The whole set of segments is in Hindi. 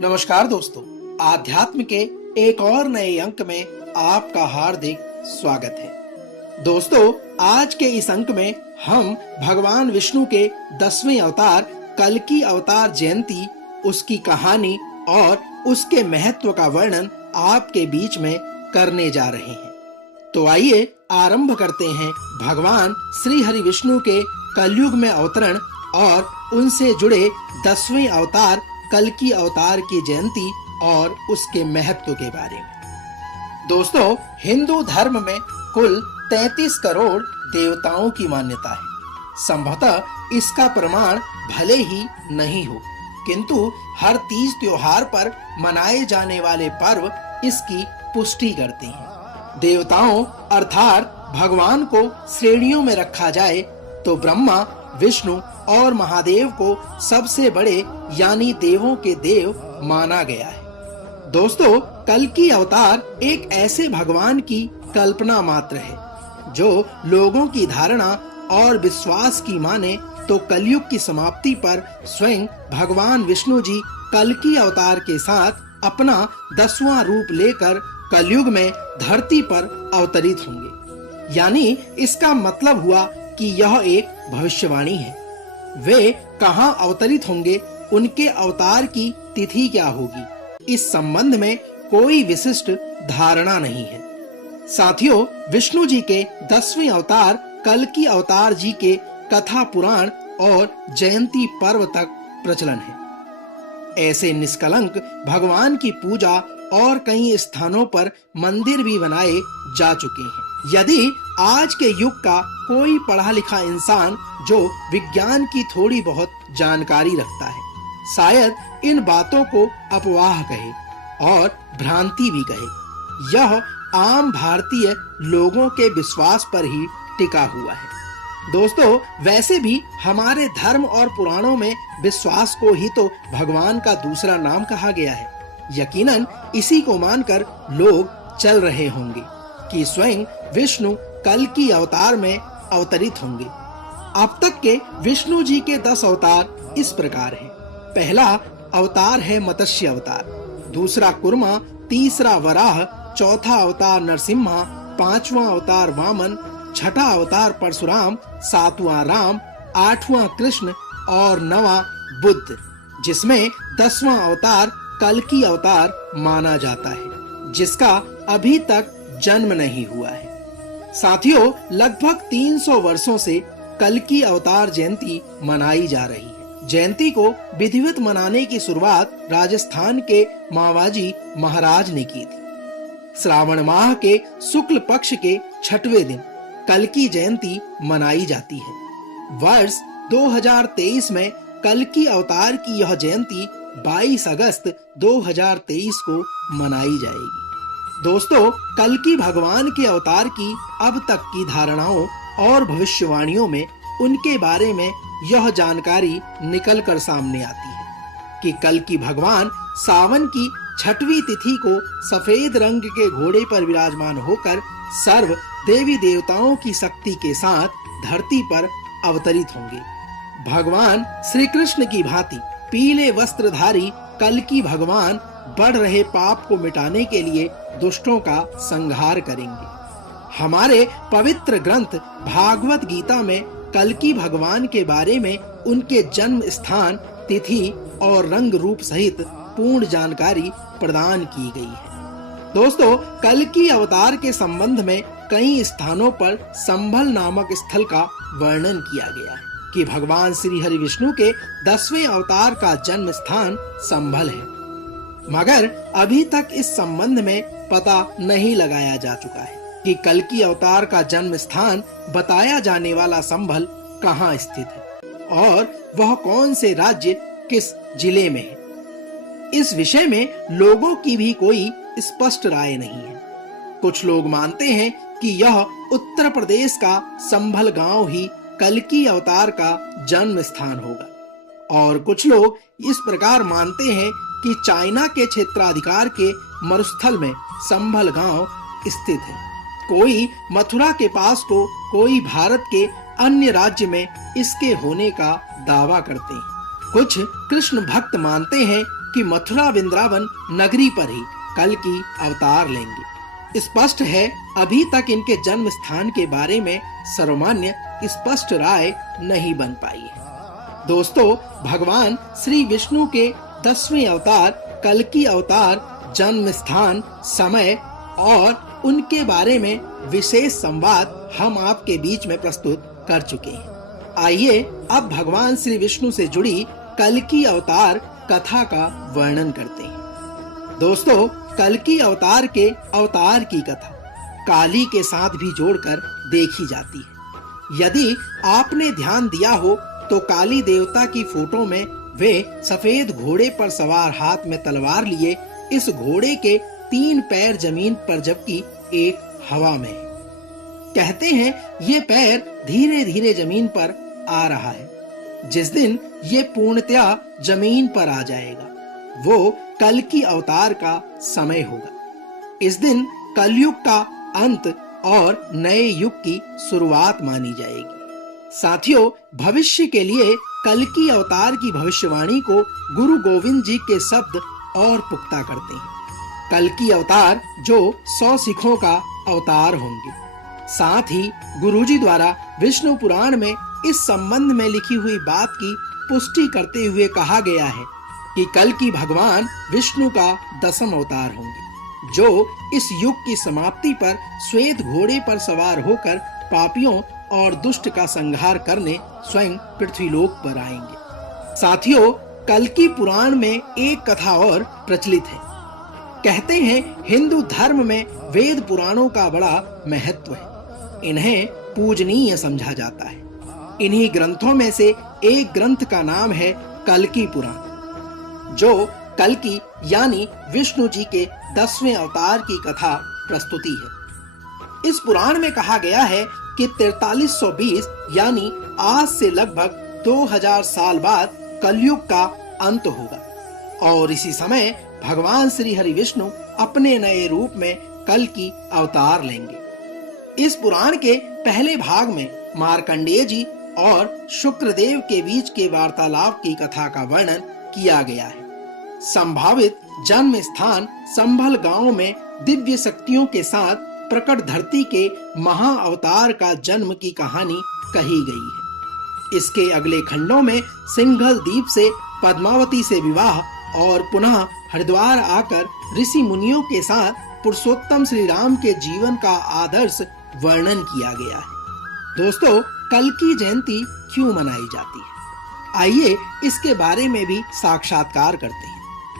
नमस्कार दोस्तों, आध्यात्म के एक और नए अंक में आपका हार्दिक स्वागत है। दोस्तों, आज के इस अंक में हम भगवान विष्णु के 10वें अवतार कल्कि अवतार जयंती, उसकी कहानी और उसके महत्व का वर्णन आपके बीच में करने जा रहे हैं। तो आइए आरंभ करते हैं भगवान श्री हरि विष्णु के कलयुग में अवतरण और उनसे जुड़े 10वें अवतार कल्कि अवतार की जयंती और उसके महत्व के बारे में। दोस्तों, हिंदू धर्म में कुल 33 करोड़ देवताओं की मान्यता है। संभवतः इसका प्रमाण भले ही नहीं हो, किंतु हर तीज त्योहार पर मनाए जाने वाले पर्व इसकी पुष्टि करते हैं। देवताओं अर्थात भगवान को श्रेणियों में रखा जाए तो ब्रह्मा, विष्णु और महादेव को सबसे बड़े यानी देवों के देव माना गया है। दोस्तों, कल्कि अवतार एक ऐसे भगवान की कल्पना मात्र है जो लोगों की धारणा और विश्वास की माने तो कलयुग की समाप्ति पर स्वयं भगवान विष्णु जी कल्कि अवतार के साथ अपना 10वां रूप लेकर कलयुग में धरती पर अवतरित होंगे। यानी इसका मतलब हुआ कि यह एक भविष्यवाणी है। वे कहां अवतरित होंगे, उनके अवतार की तिथि क्या होगी, इस संबंध में कोई विशिष्ट धारणा नहीं है। साथियों, विष्णु जी के 10वें अवतार कल्कि अवतार जी के कथा पुराण और जयंती पर्व तक प्रचलन है। ऐसे निष्कलंक भगवान की पूजा और कई स्थानों पर मंदिर भी बनाए जा चुके हैं। यदि आज के युग का कोई पढ़ा लिखा इंसान जो विज्ञान की थोड़ी बहुत जानकारी रखता है, शायद इन बातों को अपवाह कहे और भ्रांति भी कहे। यह आम भारतीय लोगों के विश्वास पर ही टिका हुआ है। दोस्तों, वैसे भी हमारे धर्म और पुराणों में विश्वास को ही तो भगवान का दूसरा नाम कहा गया है। यकीनन इसी को मानकर लोग चल रहे होंगे कि स्वयं विष्णु कल्कि अवतार में अवतरित होंगे। अब तक के विष्णु जी के 10 अवतार इस प्रकार हैं। पहला अवतार है मत्स्य अवतार, दूसरा कुर्मा, तीसरा वराह, चौथा अवतार नरसिम्हा, 5वां अवतार वामन, छठा अवतार परशुराम, 7वां राम, 8वां कृष्ण और 9वां बुद्ध, जिसमें 10वां अवतार कल्कि अवतार माना जाता है, जिसका अभी तक जन्म नहीं हुआ है। साथियों, लगभग 300 वर्षों से कल्कि अवतार जयंती मनाई जा रही है। जयंती को विधिवत मनाने की शुरुआत राजस्थान के मावाजी महाराज ने की थी। श्रावण माह के शुक्ल पक्ष के 6वें दिन कल्कि जयंती मनाई जाती है। वर्ष 2023 में कल्कि अवतार की यह जयंती 22 अगस्त 2023 को मनाई जाएगी। दोस्तों, कल्कि भगवान के अवतार की अब तक की धारणाओं और भविष्यवाणियों में उनके बारे में यह जानकारी निकल कर सामने आती है कि कल्कि भगवान सावन की 6वीं तिथि को सफेद रंग के घोड़े पर विराजमान होकर सर्व देवी देवताओं की शक्ति के साथ धरती पर अवतरित होंगे। भगवान श्री कृष्ण की भांति पीले वस्त्रधारी कल्कि भगवान बढ़ रहे पाप को मिटाने के लिए दुष्टों का संहार करेंगे। हमारे पवित्र ग्रंथ भागवत गीता में कल्कि भगवान के बारे में उनके जन्म स्थान, तिथि और रंग रूप सहित पूर्ण जानकारी प्रदान की गई है। दोस्तों, कल्कि अवतार के संबंध में कई स्थानों पर संभल नामक स्थल का वर्णन किया गया है कि भगवान श्री हरि विष्णु के 10वें अवतार का जन्म स्थान संभल है, मगर अभी तक इस संबंध में पता नहीं लगाया जा चुका है कि कल्कि अवतार का जन्म स्थान बताया जाने वाला संभल कहाँ स्थित है और वह कौन से राज्य किस जिले में है। इस विषय में लोगों की भी कोई स्पष्ट राय नहीं है। कुछ लोग मानते हैं कि यह उत्तर प्रदेश का संभल गांव ही कल्कि अवतार का जन्म स्थान होगा और कुछ लोग इस प्रकार मानते हैं कि चाइना के क्षेत्राधिकार के मरुस्थल में संभल गांव स्थित है। कोई मथुरा के पास को कोई भारत के अन्य राज्य में इसके होने का दावा करते हैं। कुछ कृष्ण भक्त मानते हैं कि मथुरा वृंदावन नगरी पर ही कल की अवतार लेंगे। स्पष्ट है अभी तक इनके जन्म स्थान के बारे में सर्वमान्य स्पष्ट राय नहीं बन पाई है। दोस्तों, भगवान श्री विष्णु के 10वें अवतार कल्कि अवतार जन्म स्थान, समय और उनके बारे में विशेष संवाद हम आपके बीच में प्रस्तुत कर चुके हैं। आइए अब भगवान श्री विष्णु से जुड़ी कल्कि अवतार कथा का वर्णन करते हैं। दोस्तों, कल्कि अवतार के अवतार की कथा काली के साथ भी जोड़कर देखी जाती है। यदि आपने ध्यान दिया हो तो काली देवता की फोटो में वे सफेद घोड़े पर सवार, हाथ में तलवार लिए, इस घोड़े के 3 पैर जमीन पर जबकि एक हवा में है। कहते हैं ये पैर धीरे धीरे जमीन पर आ रहा है। जिस दिन ये पूर्णतया जमीन पर आ जाएगा वो कल्कि अवतार का समय होगा। इस दिन कलयुग का अंत और नए युग की शुरुआत मानी जाएगी। साथियों, भविष्य के लिए कल्कि अवतार की भविष्यवाणी को गुरु गोविंद जी के शब्द और पुख्ता करते हैं। कल्कि अवतार जो 100 सिखों का अवतार होंगे। साथ ही गुरुजी द्वारा विष्णु पुराण में इस संबंध में लिखी हुई बात की पुष्टि करते हुए कहा गया है कि कल्कि भगवान विष्णु का 10वां अवतार होंगे, जो इस युग की समाप्ति पर श्वेत घोड़े पर सवार होकर पापियों और दुष्ट का संहार करने स्वयं पृथ्वीलोक पर आएंगे। साथियों, कल्कि पुराण में एक कथा और प्रचलित है। कहते हैं हिंदू धर्म में वेद पुराणों का बड़ा महत्व है। इन्हें पूजनीय समझा जाता है। इन्हीं ग्रंथों में से एक ग्रंथ का नाम है कल्कि पुराण, जो कल्कि यानी विष्णु जी के 10वें अवतार की कथा प्रस्तुति है। इस पुराण में कहा गया है कि 4320 यानी आज से लगभग 2000 साल बाद कलयुग का अंत होगा और इसी समय भगवान श्री हरि विष्णु अपने नए रूप में कल्कि अवतार लेंगे। इस पुराण के पहले भाग में मार्कंडेय जी और शुक्रदेव के बीच के वार्तालाप की कथा का वर्णन किया गया है। संभावित जन्म स्थान संभल गांव में दिव्य शक्तियों के साथ प्रकट धरती के महा अवतार का जन्म की कहानी कही गई है। इसके अगले खंडों में सिंघल द्वीप से पद्मावती से विवाह और पुनः हरिद्वार आकर ऋषि मुनियों के साथ पुरुषोत्तम श्री राम के जीवन का आदर्श वर्णन किया गया है। दोस्तों, कल्कि जयंती क्यों मनाई जाती है? आइए इसके बारे में भी साक्षात्कार करते हैं।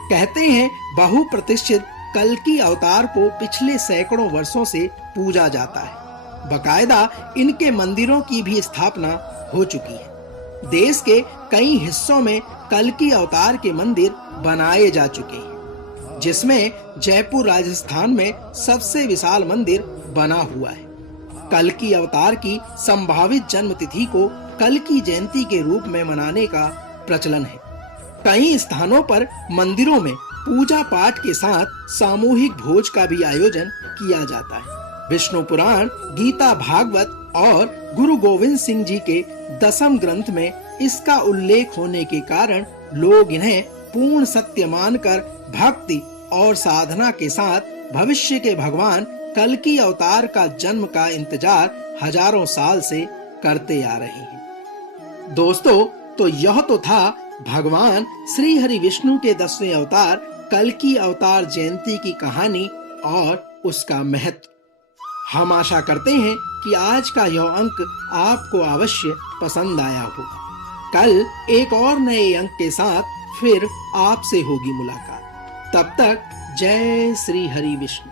कहते हैं बहुप्रतिष्ठित कल्कि अवतार को पिछले सैकड़ों वर्षों से पूजा जाता है। बकायदा इनके मंदिरों की भी स्थापना हो चुकी है। देश के कई हिस्सों में कल्कि अवतार के मंदिर बनाए जा चुके हैं, जिसमें जयपुर राजस्थान में सबसे विशाल मंदिर बना हुआ है। कल्कि अवतार की संभावित जन्म तिथि को कल्कि जयंती के रूप में मनाने का प्रचलन है। कई स्थानों पर मंदिरों में पूजा पाठ के साथ सामूहिक भोज का भी आयोजन किया जाता है। विष्णु पुराण, गीता, भागवत और गुरु गोविंद सिंह जी के 10वें ग्रंथ में इसका उल्लेख होने के कारण लोग इन्हें पूर्ण सत्य मानकर भक्ति और साधना के साथ भविष्य के भगवान कल्कि अवतार का जन्म का इंतजार हजारों साल से करते आ रहे हैं। दोस्तों, तो यह तो था भगवान श्री हरि विष्णु के 10वें अवतार कल्कि अवतार जयंती की कहानी और उसका महत्व। हम आशा करते हैं कि आज का यह अंक आपको अवश्य पसंद आया होगा। कल एक और नए अंक के साथ फिर आपसे होगी मुलाकात। तब तक जय श्री हरि विष्णु।